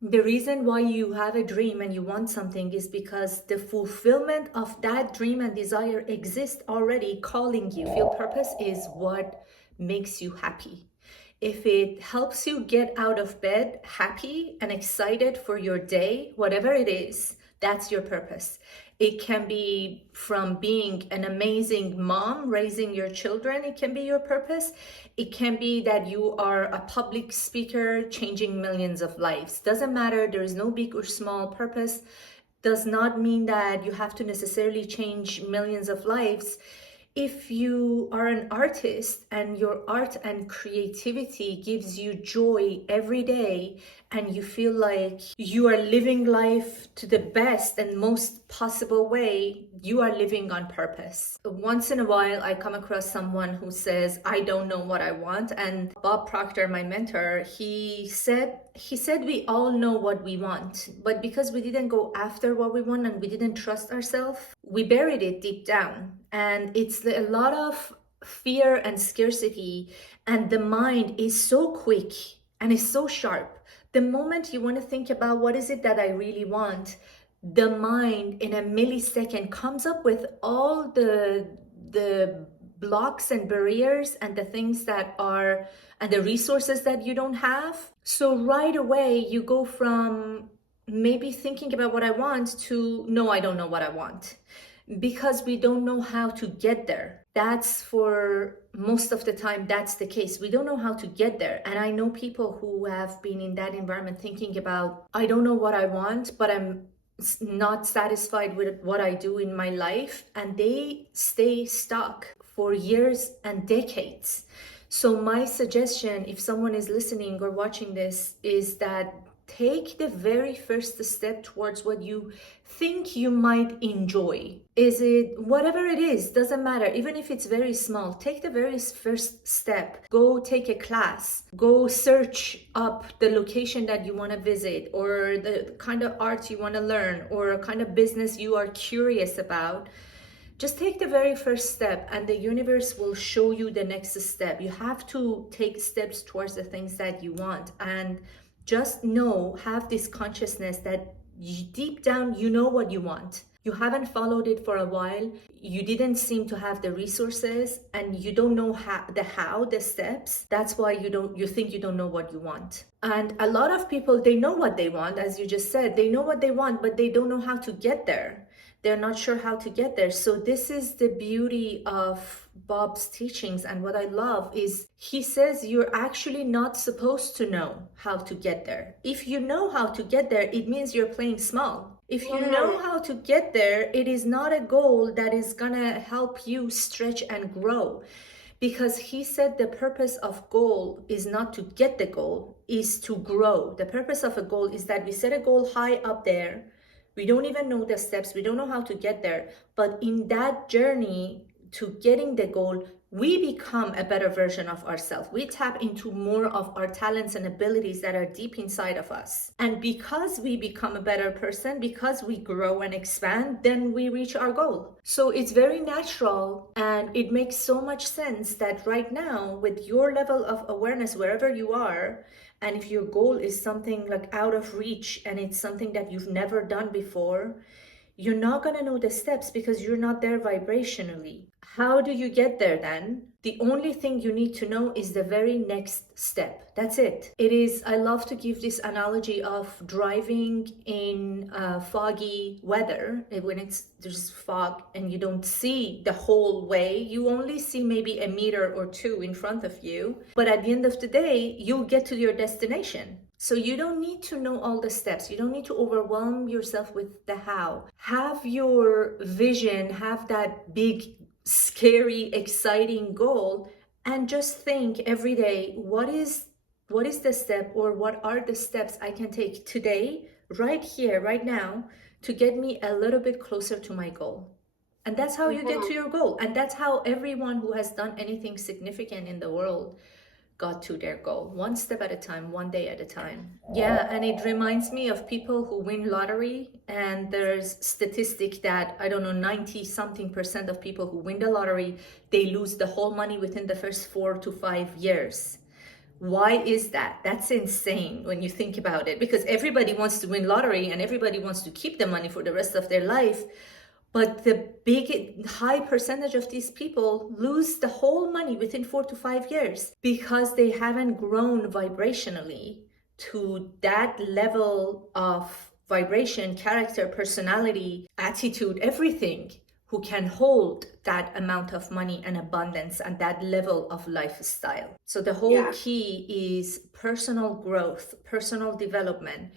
The reason why you have a dream and you want something is because the fulfillment of that dream and desire exists already calling you. Feel purpose is what makes you happy. If it helps you get out of bed happy and excited for your day, whatever it is, that's your purpose. It can be from being an amazing mom, raising your children. It can be your purpose. It can be that you are a public speaker, changing millions of lives. Doesn't matter. There is no big or small purpose. Does not mean that you have to necessarily change millions of lives. If you are an artist and your art and creativity gives you joy every day and you feel like you are living life to the best and most possible way, you are living on purpose. Once in a while, I come across someone who says, I don't know what I want. And Bob Proctor, my mentor, he said we all know what we want, but because we didn't go after what we want and we didn't trust ourselves, we buried it deep down. And it's a lot of fear and scarcity, and the mind is so quick and is so sharp. The moment you want to think about what is it that I really want, the mind in a millisecond comes up with all the blocks and barriers and the things that are and the resources that you don't have. So right away you go from maybe thinking about what I want to no, I don't know what I want, because we don't know how to get there. That's for most of the time, that's the case. We don't know how to get there. And I know people who have been in that environment thinking about, I don't know what I want, but I'm not satisfied with what I do in my life. And they stay stuck for years and decades. So my suggestion, if someone is listening or watching this, is that take the very first step towards what you think you might enjoy. Is it whatever it is, doesn't matter. Even if it's very small, take the very first step. Go take a class. Go search up the location that you want to visit, or the kind of art you want to learn, or a kind of business you are curious about. Just take the very first step and the universe will show you the next step. You have to take steps towards the things that you want, and just know, have this consciousness that deep down you know what you want. You haven't followed it for a while. You didn't seem to have the resources, and you don't know the steps. That's why you think you don't know what you want. And a lot of people, they know what they want, as you just said. They know what they want, but they don't know how to get there. They're not sure how to get there. So this is the beauty of Bob's teachings, and what I love is he says you're actually not supposed to know how to get there. If you know how to get there, it means you're playing small. If you know how to get there, it is not a goal that is gonna help you stretch and grow. Because he said the purpose of goal is not to get the goal, is to grow. The purpose of a goal is that we set a goal high up there. We don't even know the steps. We don't know how to get there. But in that journey to getting the goal, we become a better version of ourselves. We tap into more of our talents and abilities that are deep inside of us. And because we become a better person, because we grow and expand, then we reach our goal. So it's very natural, and it makes so much sense that right now, with your level of awareness, wherever you are, and if your goal is something like out of reach and it's something that you've never done before, you're not going to know the steps because you're not there vibrationally. How do you get there then? The only thing you need to know is the very next step. That's it. It is, I love to give this analogy of driving in foggy weather. When there's fog and you don't see the whole way, you only see maybe a meter or two in front of you. But at the end of the day, you'll get to your destination. So you don't need to know all the steps. You don't need to overwhelm yourself with the how. Have your vision, have that big, scary, exciting goal, and just think every day, what is the step, or what are the steps I can take today, right here, right now, to get me a little bit closer to my goal. And that's how you get to your goal. And that's how everyone who has done anything significant in the world got to their goal, one step at a time, one day at a time. Yeah, and it reminds me of people who win lottery, and there's statistic that, I don't know, 90 something % of people who win the lottery, they lose the whole money within the first 4 to 5 years. Why is that? That's insane when you think about it, because everybody wants to win lottery and everybody wants to keep the money for the rest of their life. But the big, high percentage of these people lose the whole money within 4 to 5 years because they haven't grown vibrationally to that level of vibration, character, personality, attitude, everything, who can hold that amount of money and abundance and that level of lifestyle. So the whole key is personal growth, personal development,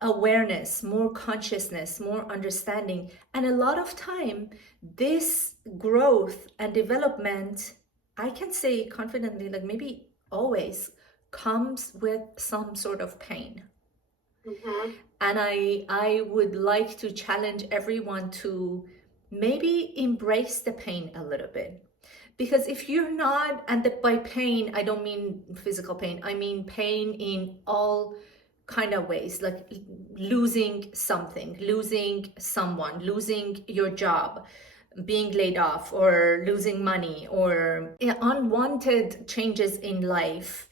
awareness, more consciousness, more understanding. And a lot of time, this growth and development, I can say confidently, like maybe always, comes with some sort of pain. And I would like to challenge everyone to maybe embrace the pain a little bit. Because if you're not, and by pain, I don't mean physical pain, I mean pain in all kind of ways, like losing something, losing someone, losing your job, being laid off, or losing money, or unwanted changes in life.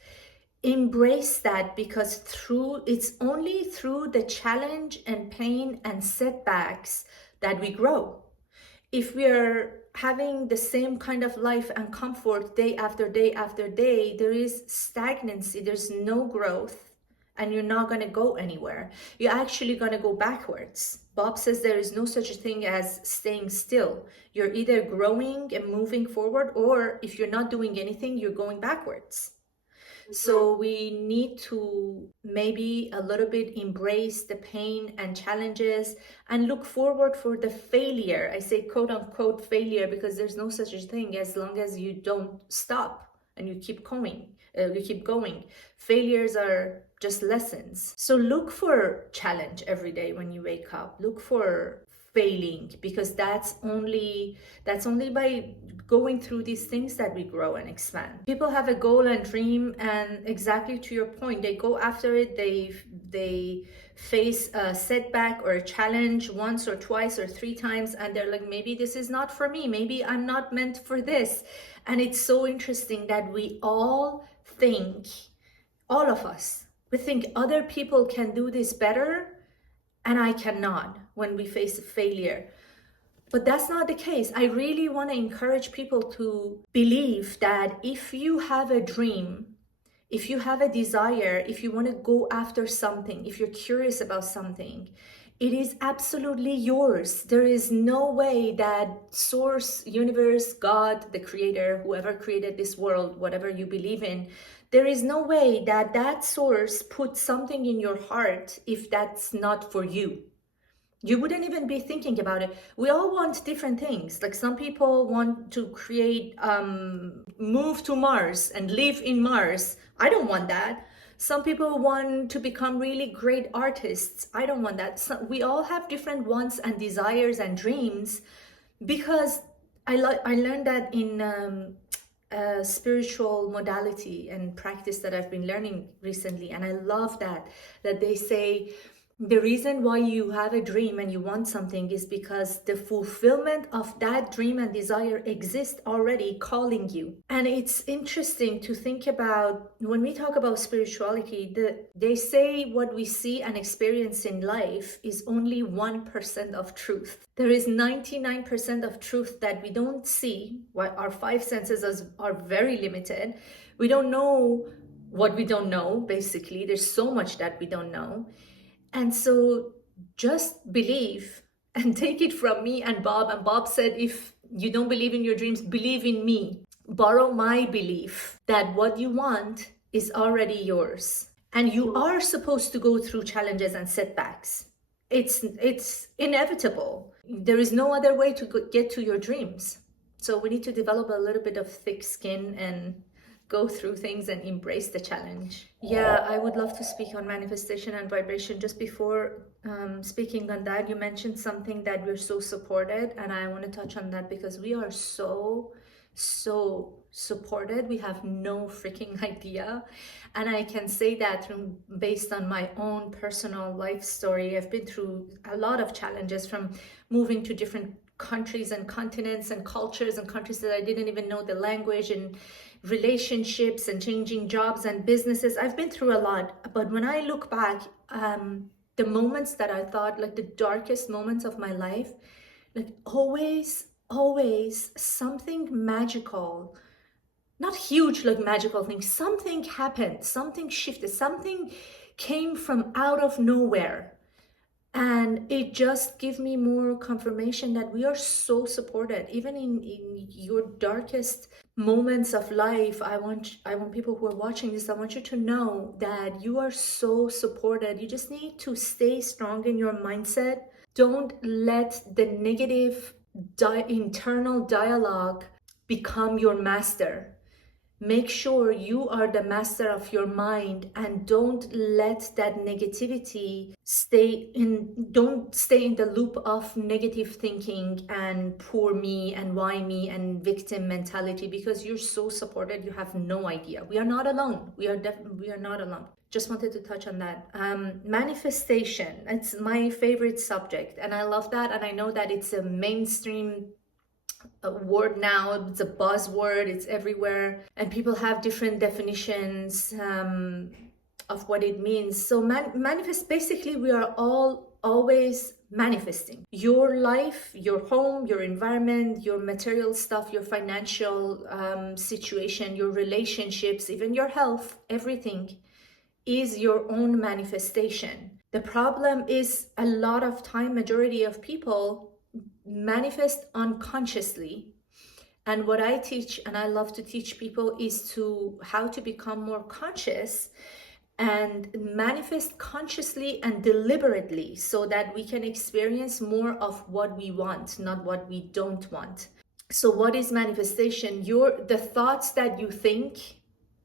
Embrace that, because it's only through the challenge and pain and setbacks that we grow. If we're having the same kind of life and comfort day after day after day, there is stagnancy, there's no growth, and you're not going to go anywhere. You're actually going to go backwards. Bob says there is no such thing as staying still. You're either growing and moving forward, or if you're not doing anything, you're going backwards. So we need to maybe a little bit embrace the pain and challenges and look forward for the failure. I say quote unquote failure because there's no such thing as long as you don't stop and you keep going. Failures are just lessons. So look for challenge every day when you wake up. Look for failing, because that's only by going through these things that we grow and expand. People have a goal and dream, and exactly to your point, they go after it. They face a setback or a challenge once or twice or 3 times, and they're like, maybe this is not for me, maybe I'm not meant for this. And it's so interesting that we all think, all of us, we think other people can do this better and I cannot when we face a failure. But that's not the case. I really want to encourage people to believe that if you have a dream, if you have a desire, if you want to go after something, if you're curious about something, it is absolutely yours. There is no way that source, universe, God, the creator, whoever created this world, whatever you believe in, there is no way that that source put something in your heart if that's not for you. You wouldn't even be thinking about it. We all want different things. Like some people want to create, move to Mars and live in Mars. I don't want that. Some people want to become really great artists. I don't want that. So we all have different wants and desires and dreams, because I learned that in a spiritual modality and practice that I've been learning recently. And I love that they say, the reason why you have a dream and you want something is because the fulfillment of that dream and desire exists already calling you. And it's interesting to think about when we talk about spirituality, they say what we see and experience in life is only 1% of truth. There is 99% of truth that we don't see. Our 5 senses are very limited. We don't know what we don't know, basically. There's so much that we don't know. And so just believe, and take it from me and Bob. And Bob said, if you don't believe in your dreams, believe in me. Borrow my belief that what you want is already yours. And you are supposed to go through challenges and setbacks. It's inevitable. There is no other way to get to your dreams. So we need to develop a little bit of thick skin and go through things and embrace the challenge. Yeah, I would love to speak on manifestation and vibration. Just before speaking on that, you mentioned something that we're so supported, and I want to touch on that because we are so supported. We have no freaking idea. And I can say that based on my own personal life story. I've been through a lot of challenges, from moving to different countries and continents and cultures and countries that I didn't even know the language, and relationships and changing jobs and businesses. I've been through a lot, but when I look back, the moments that I thought like the darkest moments of my life, like always something magical, not huge like magical things, something happened, something shifted, something came from out of nowhere. And it just gives me more confirmation that we are so supported, even in your darkest moments of life. I want people who are watching this, I want you to know that you are so supported. You just need to stay strong in your mindset. Don't let the negative internal dialogue become your master. Make sure you are the master of your mind, and don't let that negativity don't stay in the loop of negative thinking and poor me and why me and victim mentality, because you're so supported. You have no idea. We are not alone. We are not alone. Just wanted to touch on that. Manifestation, it's my favorite subject, and I love that. And I know that it's a mainstream word now. It's a buzzword, it's everywhere, and people have different definitions of what it means. So manifest, basically we are all always manifesting your life, your home, your environment, your material stuff, your financial situation, your relationships, even your health. Everything is your own manifestation. The problem is a lot of time, majority of people manifest unconsciously. And what I teach, and I love to teach people, is to how to become more conscious and manifest consciously and deliberately, so that we can experience more of what we want, not what we don't want. So what is manifestation? The thoughts that you think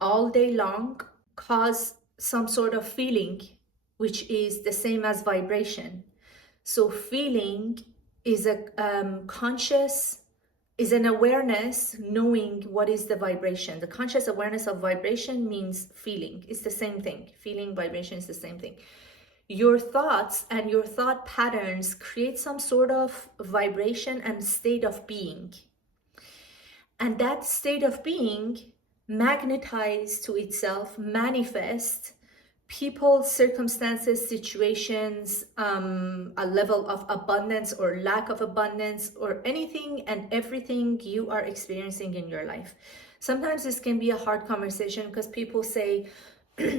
all day long cause some sort of feeling, which is the same as vibration. So feeling is a conscious, is an awareness, knowing what is the vibration. The conscious awareness of vibration means feeling. It's the same thing. Feeling, vibration is the same thing. Your thoughts and your thought patterns create some sort of vibration and state of being. And that state of being magnetizes to itself, manifests people, circumstances, situations, a level of abundance or lack of abundance, or anything and everything you are experiencing in your life. Sometimes this can be a hard conversation because people say,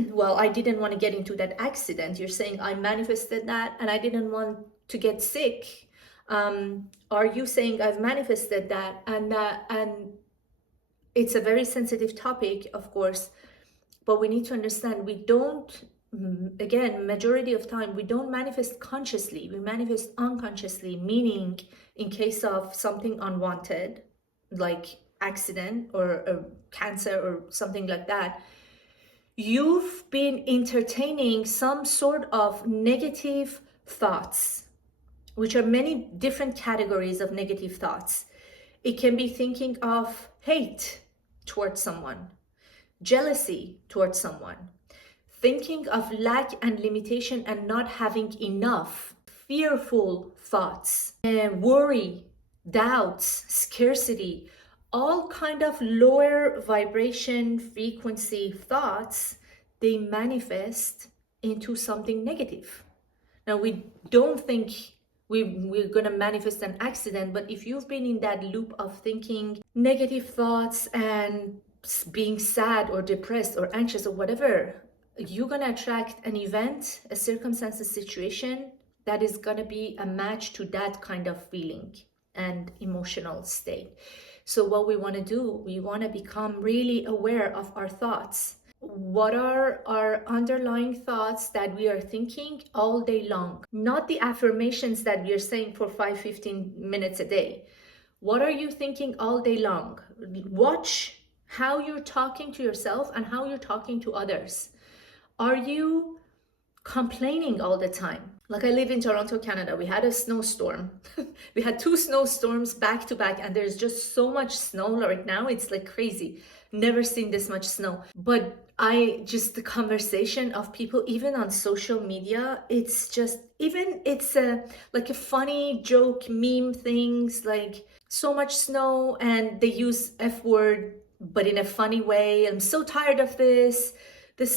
well, I didn't want to get into that accident. You're saying I manifested that, and I didn't want to get sick. Are you saying I've manifested that? And it's a very sensitive topic, of course. But we need to understand, we don't, again, majority of time, we don't manifest consciously. We manifest unconsciously, meaning in case of something unwanted, like accident or cancer or something like that, you've been entertaining some sort of negative thoughts, which are many different categories of negative thoughts. It can be thinking of hate towards someone, jealousy towards someone, thinking of lack and limitation and not having enough, fearful thoughts, and worry, doubts, scarcity, all kind of lower vibration frequency thoughts. They manifest into something negative. Now, we don't think we're going to manifest an accident, but if you've been in that loop of thinking negative thoughts and being sad or depressed or anxious or whatever, you're going to attract an event, a circumstance, a situation that is going to be a match to that kind of feeling and emotional state. So what we want to do, we want to become really aware of our thoughts. What are our underlying thoughts that we are thinking all day long? Not the affirmations that we are saying for 5-15 minutes a day. What are you thinking all day long? Watch how you're talking to yourself and how you're talking to others. Are you complaining all the time? Like, I live in Toronto, Canada. We had a snowstorm. We had 2 snowstorms back to back, and there's just so much snow right now. It's like crazy. Never seen this much snow. But the conversation of people, even on social media, it's just, even it's like a funny joke, meme things, like so much snow, and they use F word but in a funny way. I'm so tired of this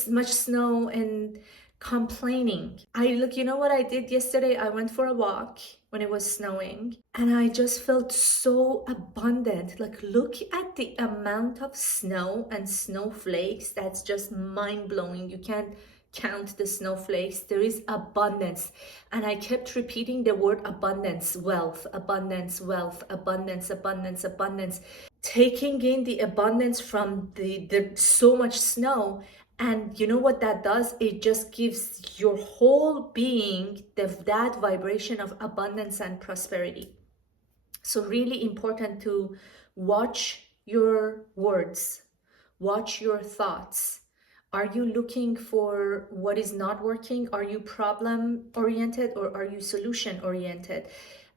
much snow and complaining. You know what I did yesterday? I went for a walk when it was snowing and I just felt so abundant. Like, look at the amount of snow and snowflakes. That's just mind blowing. You can't count the snowflakes. There is abundance. And I kept repeating the word abundance, wealth, abundance, wealth, abundance, abundance, abundance, taking in the abundance from the so much snow. And you know what that does? It just gives your whole being that vibration of abundance and prosperity. So really important to watch your words, watch your thoughts. Are you looking for what is not working? Are you problem oriented or are you solution oriented?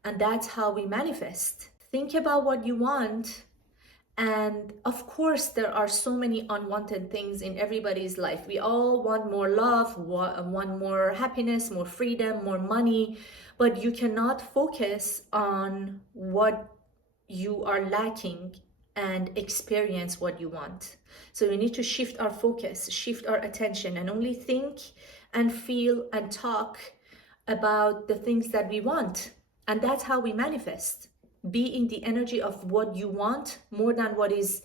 And that's how we manifest. Think about what you want. And of course, there are so many unwanted things in everybody's life. We all want more love, want more happiness, more freedom, more money, but you cannot focus on what you are lacking and experience what you want. So we need to shift our focus, shift our attention, and only think and feel and talk about the things that we want. And that's how we manifest. Be in the energy of what you want more than what is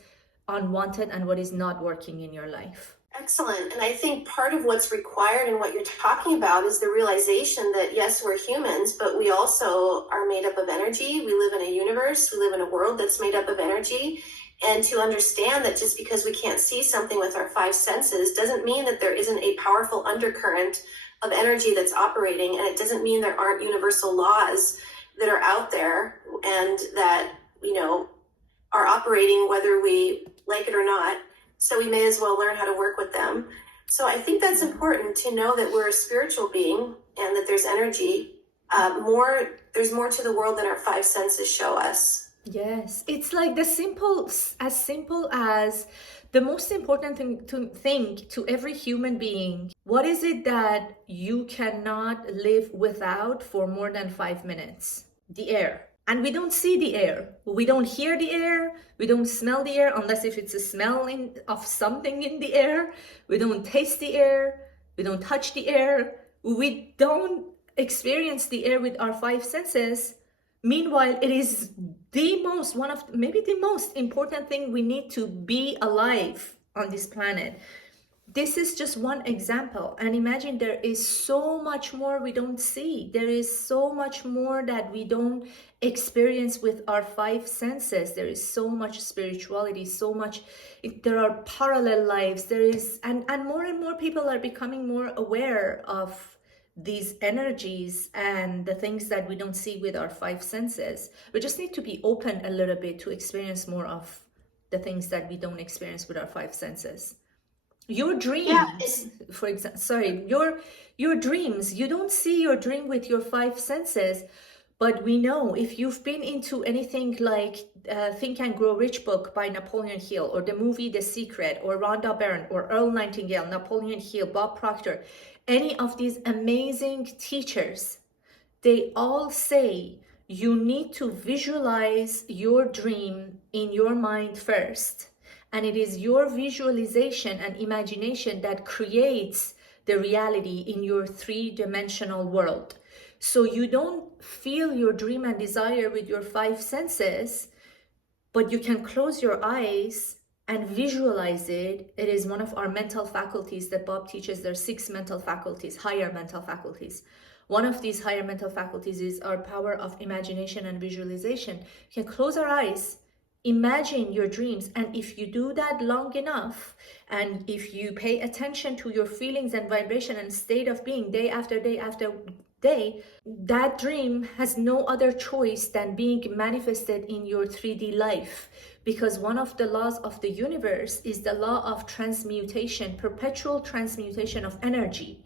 unwanted and what is not working in your life. Excellent. And I think part of what's required in what you're talking about is the realization that yes, we're humans, but we also are made up of energy. We live in a universe, we live in a world that's made up of energy. And to understand that just because we can't see something with our five senses doesn't mean that there isn't a powerful undercurrent of energy that's operating. And it doesn't mean there aren't universal laws that are out there and that, are operating whether we like it or not. So we may as well learn how to work with them. So I think that's important to know that we're a spiritual being and that there's energy. There's more to the world than our five senses show us. Yes, it's like as simple as the most important thing to think to every human being. What is it that you cannot live without for more than 5 minutes? The air. And we don't see the air. We don't hear the air. We don't smell the air unless if it's a smell of something in the air. We don't taste the air. We don't touch the air. We don't experience the air with our five senses. Meanwhile, it is maybe the most important thing we need to be alive on this planet. This is just one example. And imagine there is so much more we don't see. There is so much more that we don't experience with our five senses. There is so much spirituality, there are parallel lives. And more and more people are becoming more aware of these energies and the things that we don't see with our five senses. We just need to be open a little bit to experience more of the things that we don't experience with our five senses. Your dreams, for example, your dreams, you don't see your dream with your five senses, but we know if you've been into anything like Think and Grow Rich book by Napoleon Hill, or the movie The Secret, or Rhonda Byrne, or Earl Nightingale, Napoleon Hill, Bob Proctor, any of these amazing teachers, they all say you need to visualize your dream in your mind first. And it is your visualization and imagination that creates the reality in your three-dimensional world. So you don't feel your dream and desire with your five senses, but you can close your eyes and visualize it. It is one of our mental faculties that Bob teaches. There are 6 mental faculties, higher mental faculties. One of these higher mental faculties is our power of imagination and visualization. You can close our eyes, imagine your dreams, and if you do that long enough, and if you pay attention to your feelings and vibration and state of being day after day after day, that dream has no other choice than being manifested in your 3D life. Because one of the laws of the universe is the law of transmutation, perpetual transmutation of energy.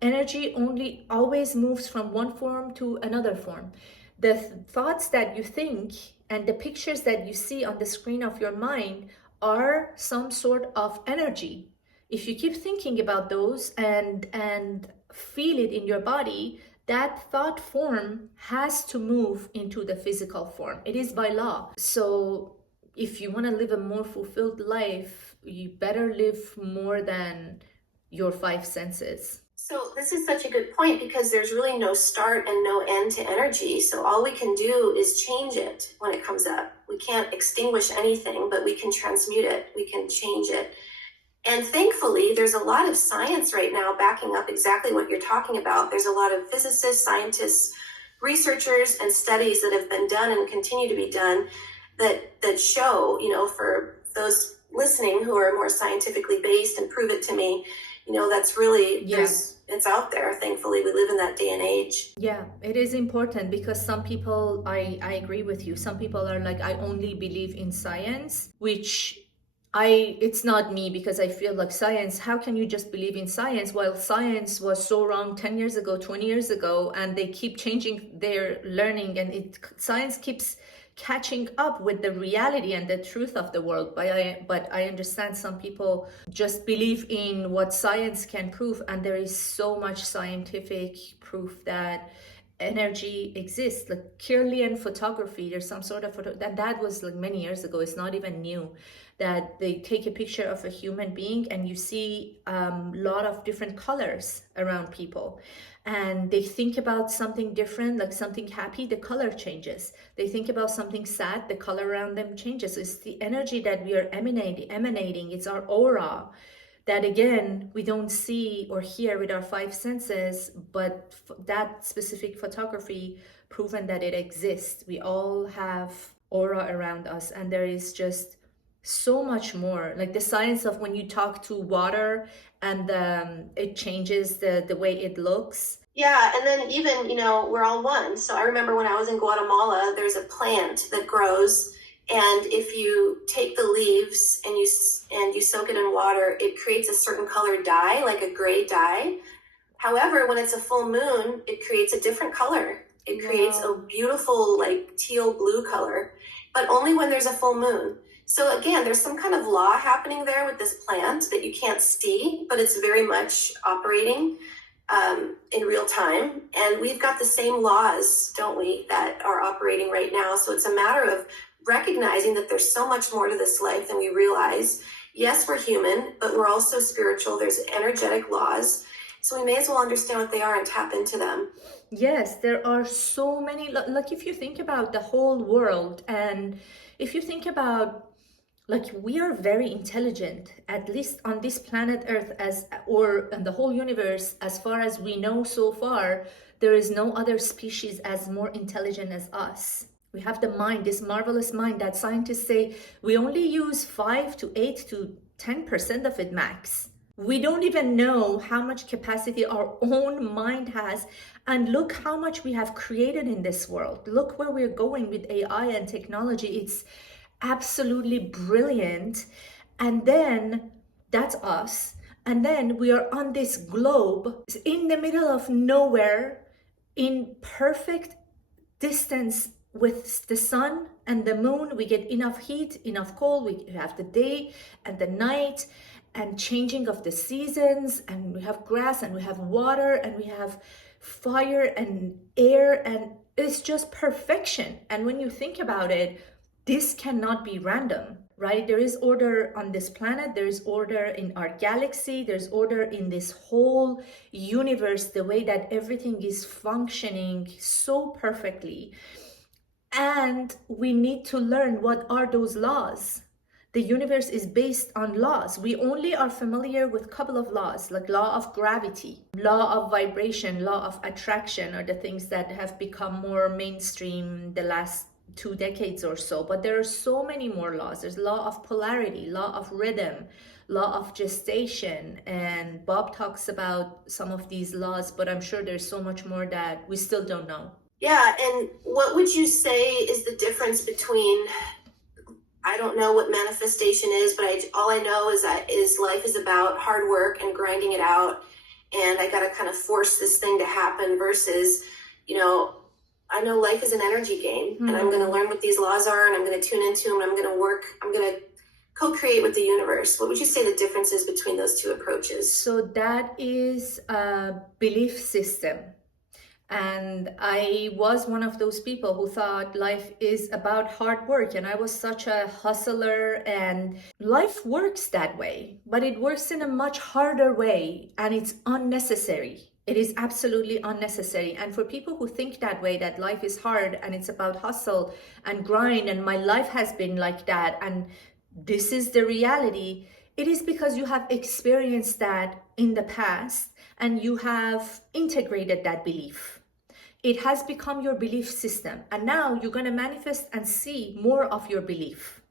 Energy only always moves from one form to another form. The thoughts that you think and the pictures that you see on the screen of your mind are some sort of energy. If you keep thinking about those and feel it in your body, that thought form has to move into the physical form. It is by law. So if you want to live a more fulfilled life, you better live more than your five senses. So this is such a good point because there's really no start and no end to energy. So all we can do is change it when it comes up. We can't extinguish anything, but we can transmute it. We can change it. And thankfully, there's a lot of science right now backing up exactly what you're talking about. There's a lot of physicists, scientists, researchers, and studies that have been done and continue to be done that show, for those listening who are more scientifically based and prove it to me, that's really, it's out there. Thankfully, we live in that day and age. Yeah, it is important because some people, I agree with you. Some people are like, I only believe in science, which it's not me, because I feel like science, how can you just believe in science while science was so wrong 10 years ago, 20 years ago, and they keep changing their learning, and science keeps catching up with the reality and the truth of the world. But I understand some people just believe in what science can prove, and there is so much scientific proof that energy exists. Like Kirlian photography, there's some sort of that was like many years ago, it's not even new, that they take a picture of a human being and you see a lot of different colors around people, and they think about something different, like something happy, the color changes. They think about something sad, the color around them changes. It's the energy that we are emanating. It's our aura that, again, we don't see or hear with our five senses, but that specific photography proven that it exists. We all have aura around us, and there is just so much more. Like the science of when you talk to water and it changes the way it looks. Yeah, and then even, we're all one. So I remember when I was in Guatemala, there's a plant that grows, and if you take the leaves and you soak it in water, it creates a certain colored dye, like a gray dye. However, when it's a full moon, it creates a different color. It creates a beautiful, like teal blue color, but only when there's a full moon. So again, there's some kind of law happening there with this plant that you can't see, but it's very much operating in real time. And we've got the same laws, don't we, that are operating right now. So it's a matter of recognizing that there's so much more to this life than we realize. Yes, we're human, but we're also spiritual. There's energetic laws. So we may as well understand what they are and tap into them. Yes, there are so many, like if you think about the whole world, and if you think about, like, we are very intelligent, at least on this planet Earth, or in the whole universe, as far as we know so far, there is no other species as more intelligent as us. We have the mind, this marvelous mind that scientists say we only use 5 to 8 to 10% of it max. We don't even know how much capacity our own mind has, and look how much we have created in this world. Look where we're going with AI and technology. It's absolutely brilliant. And then that's us, and then we are on this globe in the middle of nowhere, in perfect distance with the sun and the moon. We get enough heat, enough cold, we have the day and the night, and changing of the seasons, and we have grass and we have water and we have fire and air, and it's just perfection. And when you think about it, this cannot be random, right? There is order on this planet, there is order in our galaxy, there's order in this whole universe, the way that everything is functioning so perfectly. And we need to learn what are those laws. The universe is based on laws. We only are familiar with a couple of laws, like law of gravity, law of vibration, law of attraction, are the things that have become more mainstream the last 2 decades or so. But there are so many more laws. There's law of polarity, law of rhythm, law of gestation, and Bob talks about some of these laws, but I'm sure there's so much more that we still don't know. Yeah, and what would you say is the difference between, I don't know what manifestation is, but all I know is that life is about hard work and grinding it out, and I got to kind of force this thing to happen, versus, I know life is an energy game, and I'm going to learn what these laws are, and I'm going to tune into them, and I'm going to co-create with the universe. What would you say the difference is between those two approaches? So that is a belief system. And I was one of those people who thought life is about hard work. And I was such a hustler, and life works that way, but it works in a much harder way, and it's unnecessary. It is absolutely unnecessary. And for people who think that way, that life is hard and it's about hustle and grind, and my life has been like that, and this is the reality, it is because you have experienced that in the past and you have integrated that belief. It has become your belief system, and now you're going to manifest and see more of your belief.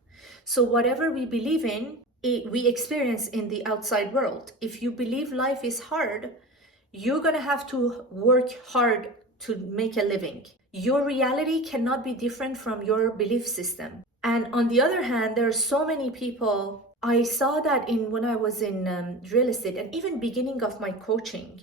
So whatever we believe in, we experience in the outside world. If you believe life is hard, you're going to have to work hard to make a living. Your reality cannot be different from your belief system. And on the other hand, there are so many people. I saw that in when I was in real estate, and even beginning of my coaching,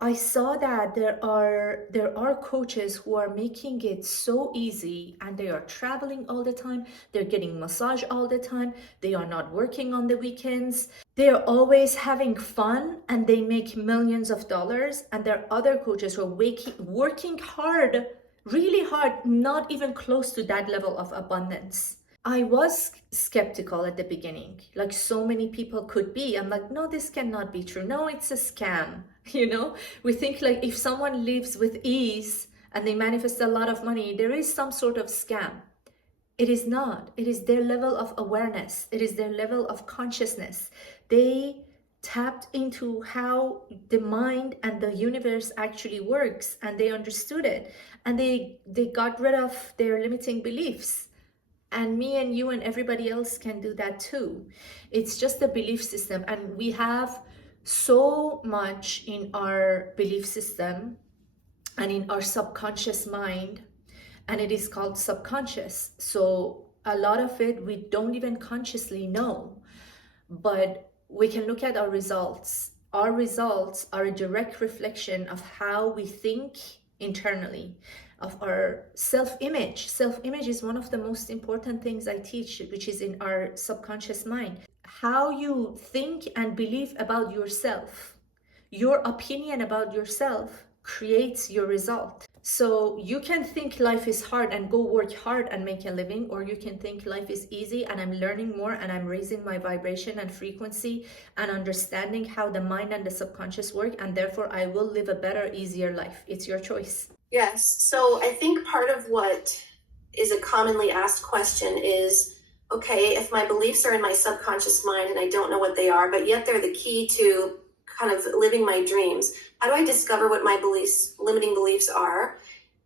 I saw that there are coaches who are making it so easy, and they are traveling all the time. They're getting massage all the time. They are not working on the weekends. They are always having fun, and they make millions of dollars. And there are other coaches who are working hard, really hard, not even close to that level of abundance. I was skeptical at the beginning, like so many people could be. I'm like, no, this cannot be true. No, it's a scam. You know, we think like if someone lives with ease and they manifest a lot of money, there is some sort of scam. It is not. It is their level of awareness. It is their level of consciousness. They tapped into how the mind and the universe actually works, and they understood it, and they got rid of their limiting beliefs. And me and you and everybody else can do that too. It's just a belief system, and we have so much in our belief system and in our subconscious mind, and it is called subconscious. So a lot of it we don't even consciously know, but we can look at our results. Our results are a direct reflection of how we think internally, of our self-image. Self-image is one of the most important things I teach, which is in our subconscious mind. How you think and believe about yourself, your opinion about yourself creates your result. So you can think life is hard and go work hard and make a living, or you can think life is easy and I'm learning more and I'm raising my vibration and frequency and understanding how the mind and the subconscious work, and therefore I will live a better, easier life. It's your choice. Yes. So I think part of what is a commonly asked question is, okay, if my beliefs are in my subconscious mind and I don't know what they are, but yet they're the key to kind of living my dreams, how do I discover what my beliefs, limiting beliefs are,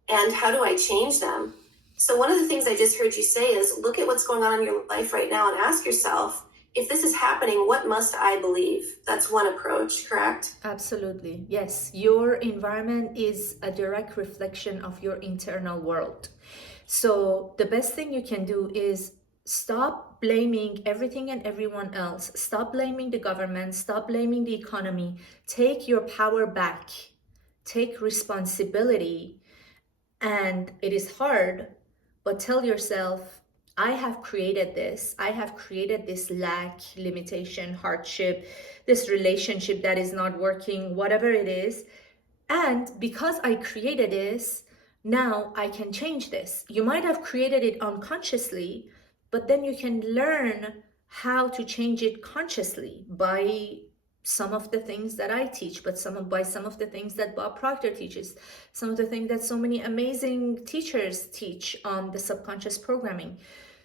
and how do I change them? So one of the things I just heard you say is look at what's going on in your life right now and ask yourself, if this is happening, what must I believe? That's one approach, correct? Absolutely. Yes. Your environment is a direct reflection of your internal world. So the best thing you can do is stop blaming everything and everyone else. Stop blaming the government. Stop blaming the economy. Take your power back. Take responsibility. And it is hard, but tell yourself, I have created this. I have created this lack, limitation, hardship, this relationship that is not working, whatever it is. And because I created this, now I can change this. You might have created it unconsciously, but then you can learn how to change it consciously by some of the things that I teach, but by some of the things that Bob Proctor teaches, some of the things that so many amazing teachers teach on the subconscious programming.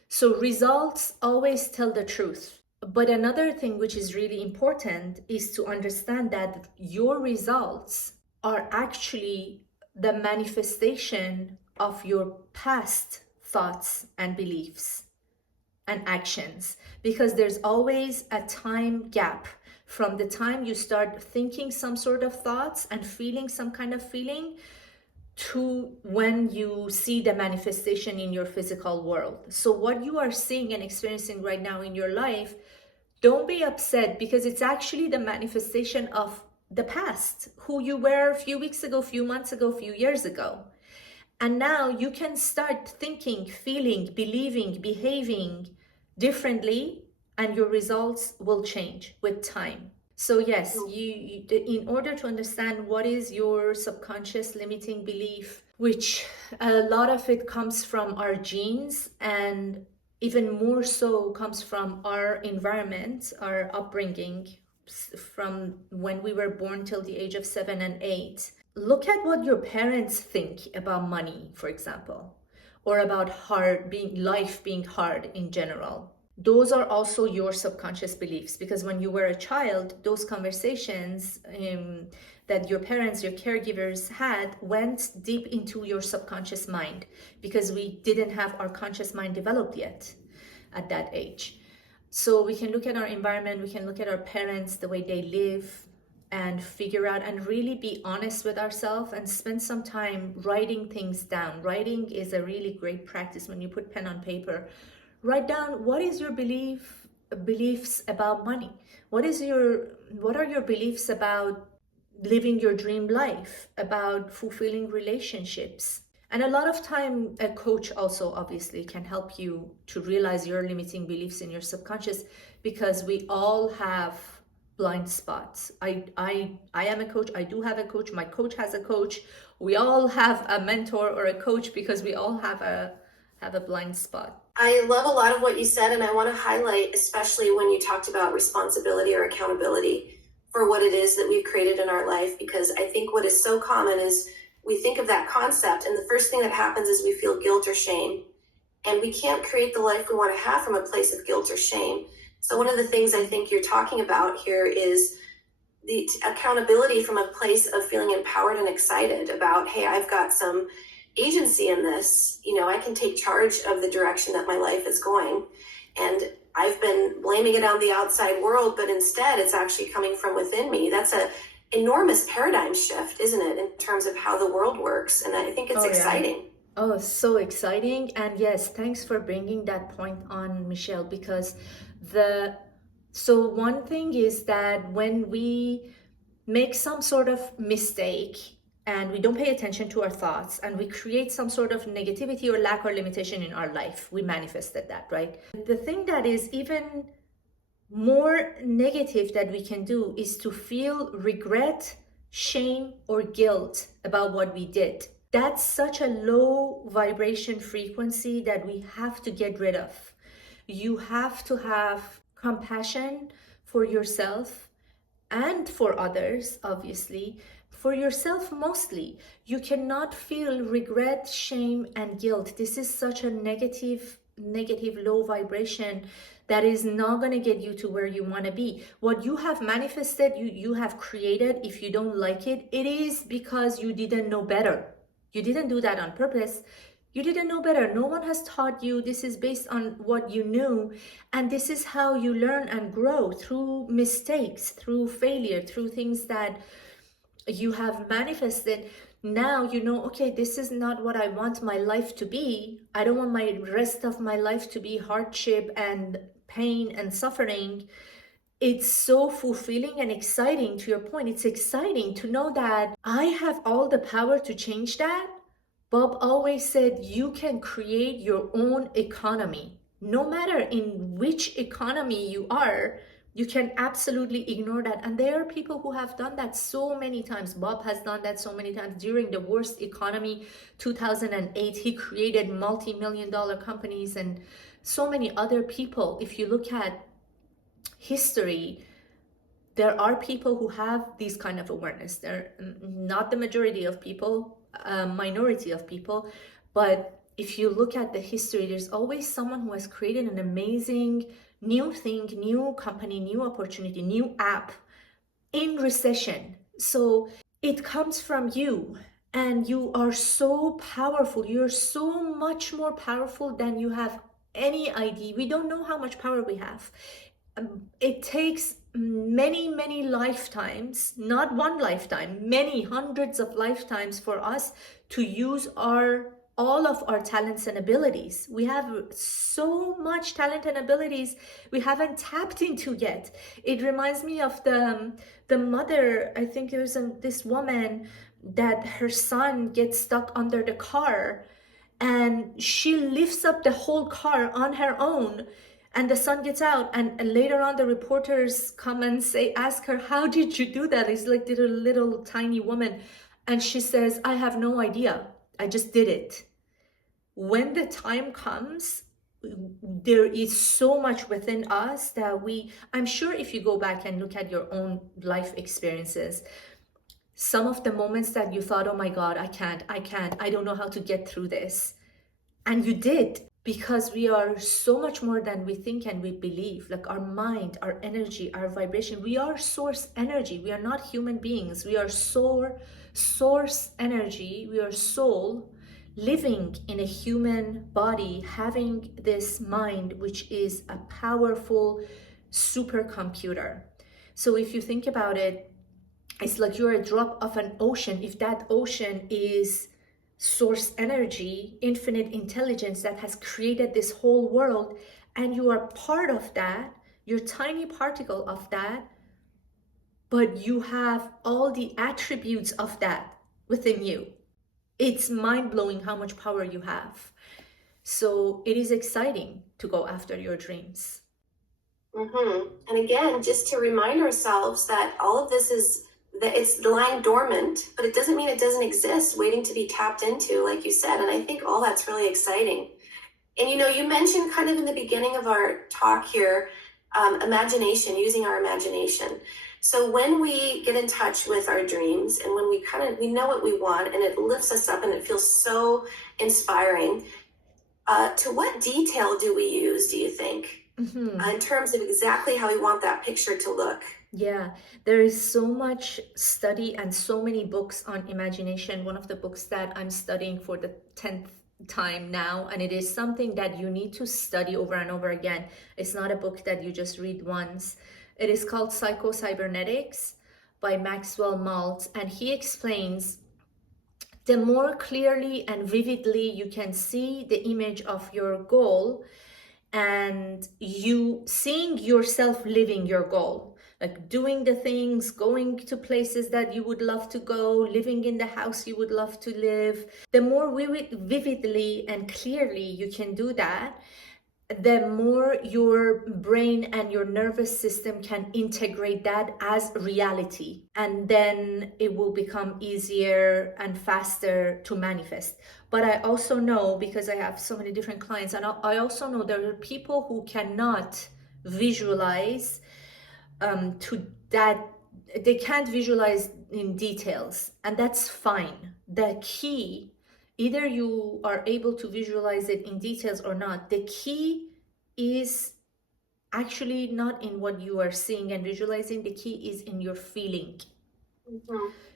So results always tell the truth. But another thing which is really important is to understand that your results are actually the manifestation of your past thoughts and beliefs and actions, because there's always a time gap from the time you start thinking some sort of thoughts and feeling some kind of feeling to when you see the manifestation in your physical world. So what you are seeing and experiencing right now in your life, don't be upset, because it's actually the manifestation of the past, who you were a few weeks ago, few months ago, few years ago. And now you can start thinking, feeling, believing, behaving differently, and your results will change with time. So yes, in order to understand what is your subconscious limiting belief, which a lot of it comes from our genes and even more so comes from our environment, our upbringing, from when we were born till the age of 7 and 8. Look at what your parents think about money, for example, or about life being hard in general. Those are also your subconscious beliefs, because when you were a child, those conversations that your parents, your caregivers had went deep into your subconscious mind, because we didn't have our conscious mind developed yet at that age. So we can look at our environment, we can look at our parents, the way they live, and figure out and really be honest with ourselves and spend some time writing things down. Writing is a really great practice. When you put pen on paper, write down what is your beliefs about money. What are your beliefs about living your dream life, about fulfilling relationships? And a lot of time, a coach also obviously can help you to realize your limiting beliefs in your subconscious, because we all have blind spots. I am a coach. I do have a coach. My coach has a coach. We all have a mentor or a coach, because we all have a blind spot. I love a lot of what you said, and I want to highlight, especially when you talked about responsibility or accountability for what it is that we've created in our life, because I think what is so common is we think of that concept, and the first thing that happens is we feel guilt or shame. And we can't create the life we want to have from a place of guilt or shame. So one of the things I think you're talking about here is the accountability from a place of feeling empowered and excited about, hey, I've got some agency in this. I can take charge of the direction that my life is going. And I've been blaming it on the outside world, but instead it's actually coming from within me. That's a enormous paradigm shift, isn't it, in terms of how the world works? And I think it's exciting. Yeah. Oh, so exciting. And yes, thanks for bringing that point on, Michelle, because so one thing is that when we make some sort of mistake and we don't pay attention to our thoughts and we create some sort of negativity or lack or limitation in our life, we manifested that, right? The thing that is even more negative that we can do is to feel regret, shame, or guilt about what we did. That's such a low vibration frequency that we have to get rid of. You have to have compassion for yourself and for others, obviously. For yourself mostly. You cannot feel regret, shame, and guilt. This is such a negative low vibration that is not going to get you to where you want to be. What you have manifested, you have created, if you don't like it, it is because you didn't know better. You didn't do that on purpose. You didn't know better. No one has taught you. This is based on what you knew. And this is how you learn and grow, through mistakes, through failure, through things that you have manifested. Now you know, okay, this is not what I want my life to be. I don't want my rest of my life to be hardship and pain and suffering. It's so fulfilling and exciting. To your point, it's exciting to know that I have all the power to change that. Bob always said, you can create your own economy. No matter in which economy you are, you can absolutely ignore that. And there are people who have done that so many times. Bob has done that so many times. During the worst economy, 2008, he created multi-million-dollar companies, and so many other people. If you look at history, there are people who have these kind of awareness. They're not the majority of people, a minority of people, but if you look at the history, there's always someone who has created an amazing new thing, new company, new opportunity, new app in recession. So it comes from you, and you are so powerful. You're so much more powerful than you have any idea. We don't know how much power we have. It takes many lifetimes, not one lifetime, many hundreds of lifetimes for us to use all of our talents and abilities. We have so much talent and abilities we haven't tapped into yet. It reminds me of the mother. I think there's this woman that her son gets stuck under the car, and she lifts up the whole car on her own. And the sun gets out, and later on the reporters come and ask her, how did you do that? It's like little tiny woman. And she says, I have no idea. I just did it. When the time comes, there is so much within us that I'm sure if you go back and look at your own life experiences, some of the moments that you thought, oh my God, I can't, I don't know how to get through this. And you did, because we are so much more than we think and we believe. Like our mind, our energy, our vibration, we are source energy. We are not human beings. We are source energy. We are soul living in a human body, having this mind, which is a powerful supercomputer. So if you think about it, it's like you're a drop of an ocean. If that ocean is source energy, infinite intelligence that has created this whole world, and you are part of that, you're a tiny particle of that, but you have all the attributes of that within you. It's mind-blowing how much power you have. So it is exciting to go after your dreams. And again, just to remind ourselves that all of this is that it's lying dormant, but it doesn't mean it doesn't exist, waiting to be tapped into, like you said. And I think all that's really exciting. And you mentioned kind of in the beginning of our talk here, imagination, using our imagination. So when we get in touch with our dreams, and when we know what we want, and it lifts us up and it feels so inspiring, to what detail do we use, do you think? In terms of exactly how we want that picture to look? Yeah, there is so much study and so many books on imagination. One of the books that I'm studying for the 10th time now, and it is something that you need to study over and over again. It's not a book that you just read once. It is called Psycho-Cybernetics by Maxwell Maltz, and he explains the more clearly and vividly you can see the image of your goal, and you seeing yourself living your goal, like doing the things, going to places that you would love to go, living in the house you would love to live. The more vividly and clearly you can do that, the more your brain and your nervous system can integrate that as reality. And then it will become easier and faster to manifest. But I also know, because I have so many different clients, and I also know there are people who cannot visualize to that, they can't visualize in details, and that's fine. The key, either you are able to visualize it in details or not, the key is actually not in what you are seeing and visualizing. The key is in your feeling.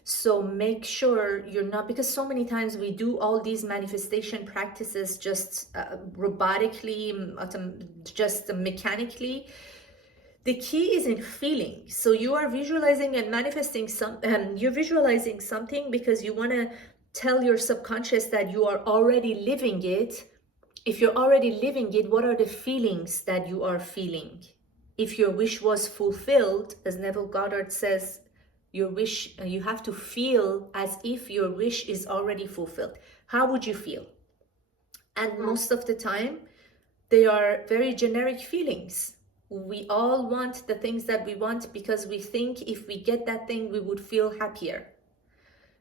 So make sure you're not, because so many times we do all these manifestation practices just robotically, just mechanically. The key is in feeling. So you are visualizing and manifesting you're visualizing something because you want to tell your subconscious that you are already living it. If you're already living it, what are the feelings that you are feeling? If your wish was fulfilled, as Neville Goddard says, your wish, you have to feel as if your wish is already fulfilled. How would you feel? And most of the time, they are very generic feelings. We all want the things that we want because we think if we get that thing, we would feel happier.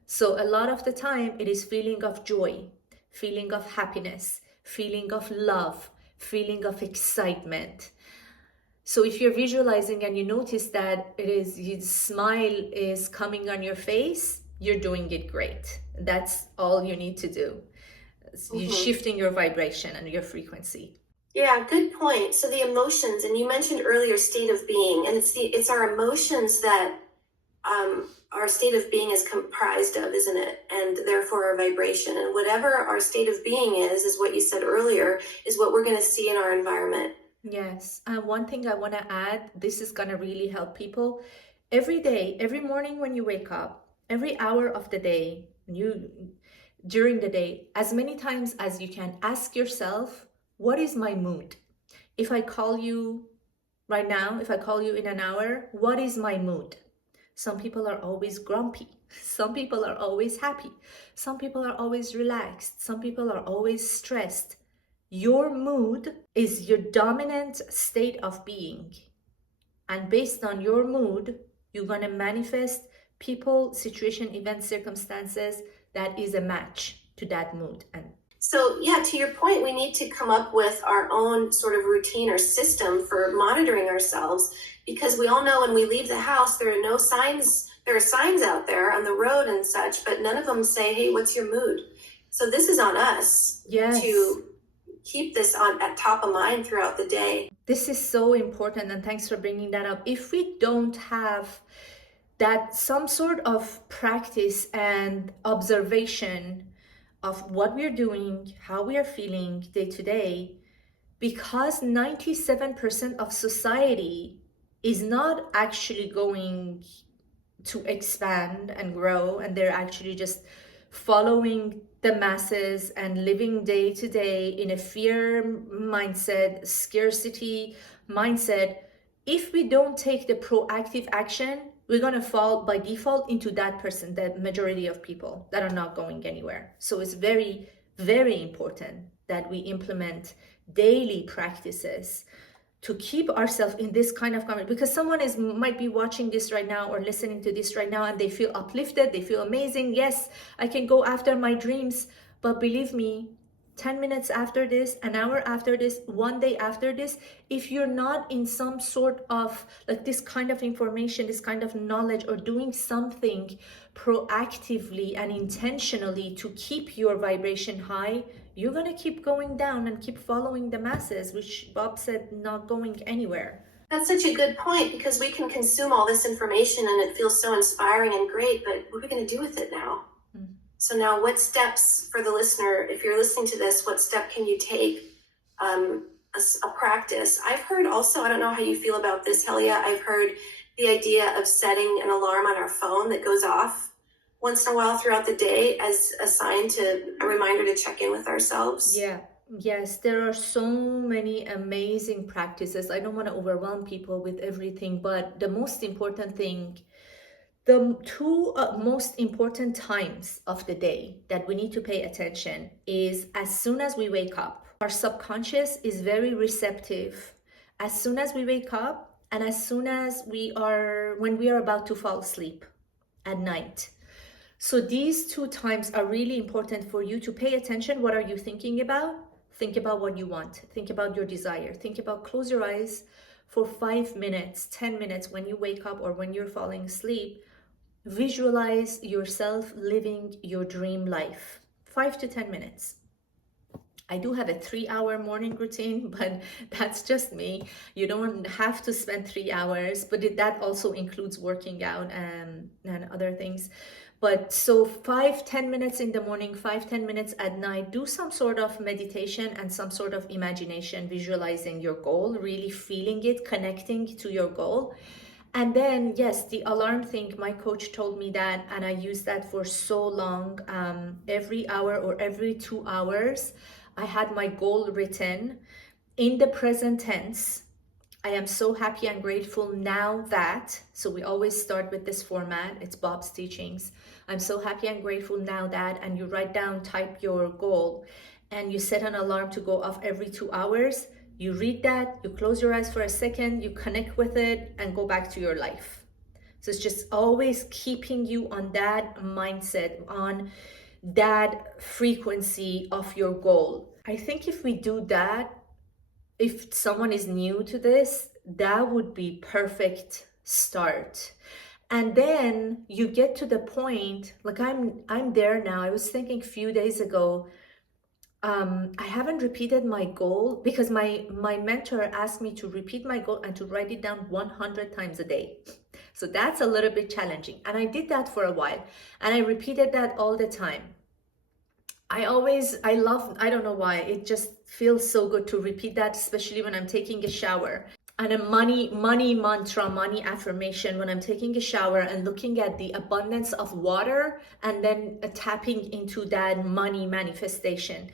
So a lot of the time, it is feeling of joy, feeling of happiness, feeling of love, feeling of excitement. So if you're visualizing and you notice that your smile is coming on your face, you're doing it great. That's all you need to do. You're shifting your vibration and your frequency. Yeah, good point. So the emotions, and you mentioned earlier state of being, and it's our emotions that our state of being is comprised of, isn't it? And therefore our vibration, and whatever our state of being is what you said earlier, is what we're going to see in our environment. Yes. One thing I want to add, this is going to really help people. Every day, every morning when you wake up, every hour of the day, during the day, as many times as you can, ask yourself, what is my mood? If I call you right now, if I call you in an hour, what is my mood? Some people are always grumpy. Some people are always happy. Some people are always relaxed. Some people are always stressed. Your mood is your dominant state of being. And based on your mood, you're going to manifest people, situation, events, circumstances that is a match to that mood. And so, yeah, to your point, we need to come up with our own sort of routine or system for monitoring ourselves, because we all know when we leave the house, there are no signs. There are signs out there on the road and such, but none of them say, hey, what's your mood? So this is on us to keep this on at top of mind throughout the day. This is so important, and thanks for bringing that up. If we don't have that some sort of practice and observation of what we're doing, how we are feeling day to day, because 97% of society is not actually going to expand and grow, and they're actually just following the masses and living day to day in a fear mindset, scarcity mindset. If we don't take the proactive action, we're going to fall by default into that person, the majority of people that are not going anywhere. So it's very, very important that we implement daily practices to keep ourselves in this kind of comment, because someone might be watching this right now or listening to this right now and they feel uplifted, they feel amazing. Yes, I can go after my dreams. But believe me, 10 minutes after this, an hour after this, one day after this, if you're not in some sort of like this kind of information, this kind of knowledge, or doing something proactively and intentionally to keep your vibration high, you're going to keep going down and keep following the masses, which Bob said, not going anywhere. That's such a good point, because we can consume all this information and it feels so inspiring and great, but what are we going to do with it now? So now, what steps for the listener, if you're listening to this, what step can you take? A practice. I've heard also, I don't know how you feel about this, Helia, I've heard the idea of setting an alarm on our phone that goes off once in a while throughout the day as a sign to, a reminder to check in with ourselves. Yeah. Yes, there are so many amazing practices. I don't want to overwhelm people with everything, but the most important thing, the two most important times of the day that we need to pay attention is as soon as we wake up. Our subconscious is very receptive. As soon as we wake up, and as soon as when we are about to fall asleep at night. So these two times are really important for you to pay attention. What are you thinking about? Think about what you want. Think about your desire. Think about, close your eyes for 5 minutes, 10 minutes when you wake up or when you're falling asleep. Visualize yourself living your dream life. 5 to 10 minutes. I do have a 3-hour morning routine, but that's just me. You don't have to spend 3 hours, but that also includes working out and other things. But so 5-10 minutes in the morning, 5-10 minutes at night, do some sort of meditation and some sort of imagination, visualizing your goal, really feeling it, connecting to your goal. And then, yes, the alarm thing, my coach told me that, and I used that for so long. Every hour or every 2 hours, I had my goal written in the present tense. I am so happy and grateful now that, so we always start with this format, it's Bob's teachings. I'm so happy and grateful now that, and you write down, type your goal, and you set an alarm to go off every 2 hours. You read that, you close your eyes for a second, you connect with it, and go back to your life. So it's just always keeping you on that mindset, on that frequency of your goal. I think if we do that, if someone is new to this, that would be perfect start. And then you get to the point, like I'm there now. I was thinking a few days ago, I haven't repeated my goal because my mentor asked me to repeat my goal and to write it down 100 times a day. So that's a little bit challenging. And I did that for a while and I repeated that all the time. I don't know why, it just feels so good to repeat that, especially when I'm taking a shower. And a money mantra, money affirmation when I'm taking a shower and looking at the abundance of water and then tapping into that money manifestation.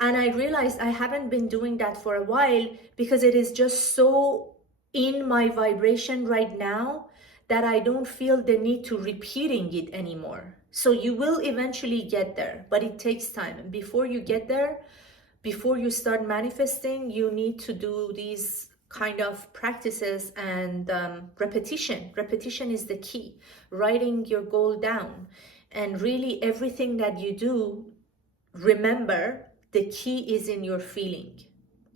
And I realized I haven't been doing that for a while because it is just so in my vibration right now that I don't feel the need to repeating it anymore. So you will eventually get there, but it takes time. And before you get there, before you start manifesting, you need to do these kind of practices and repetition is the key. Writing your goal down, and really everything that you do, remember the key is in your feeling.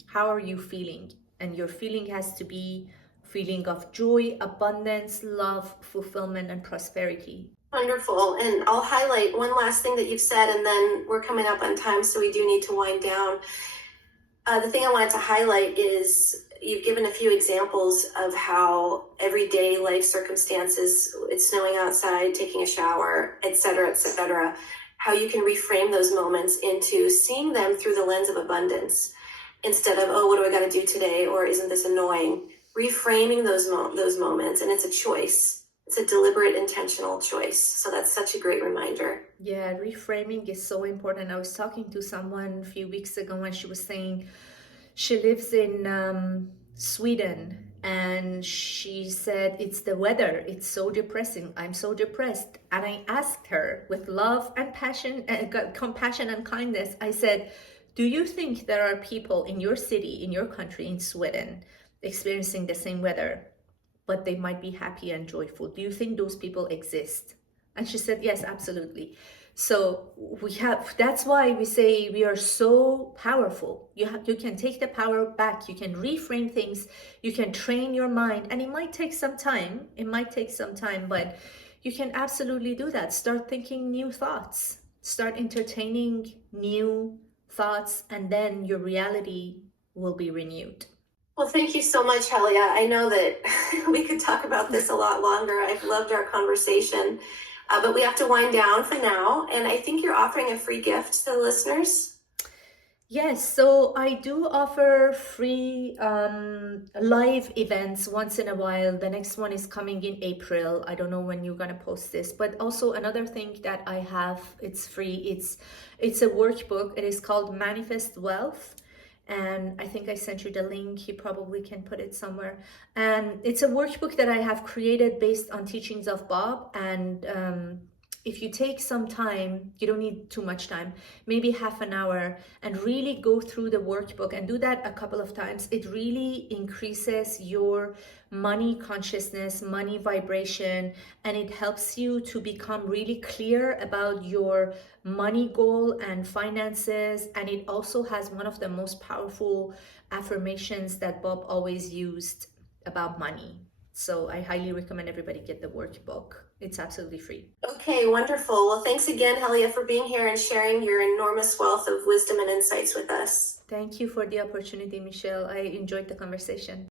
How are you feeling? And your feeling has to be feeling of joy, abundance, love, fulfillment, and prosperity. Wonderful. And I'll highlight one last thing that you've said, and then we're coming up on time, so we do need to wind down. The thing I wanted to highlight is you've given a few examples of how everyday life circumstances, it's snowing outside, taking a shower, et cetera, how you can reframe those moments into seeing them through the lens of abundance instead of, oh, what do I got to do today? Or isn't this annoying? Reframing those moments, and it's a choice. It's a deliberate, intentional choice. So that's such a great reminder. Yeah, reframing is so important. I was talking to someone a few weeks ago and she was saying she lives in Sweden, and she said it's the weather. It's so depressing. I'm so depressed. And I asked her with love and passion, compassion and kindness, I said, do you think there are people in your city, in your country, in Sweden, experiencing the same weather, but they might be happy and joyful? Do you think those people exist? And she said, yes, absolutely. So that's why we say we are so powerful. You can take the power back. You can reframe things. You can train your mind, and it might take some time. But you can absolutely do that. Start thinking new thoughts. Start entertaining new thoughts, and then your reality will be renewed. Well, thank you so much, Helia. I know that we could talk about this a lot longer. I've loved our conversation, but we have to wind down for now. And I think you're offering a free gift to the listeners. Yes, so I do offer free live events once in a while. The next one is coming in April. I don't know when you're gonna post this, but also another thing that I have, it's free. It's a workbook. It is called Manifest Wealth. And I think I sent you the link. You probably can put it somewhere. And it's a workbook that I have created based on teachings of Bob. And if you take some time, you don't need too much time, maybe half an hour, and really go through the workbook and do that a couple of times, it really increases your money consciousness, money vibration, and it helps you to become really clear about your money goal and finances. And it also has one of the most powerful affirmations that Bob always used about money. So I highly recommend everybody get the workbook. It's absolutely free. Okay, wonderful. Well, thanks again, Helia, for being here and sharing your enormous wealth of wisdom and insights with us. Thank you for the opportunity, Michelle. I enjoyed the conversation.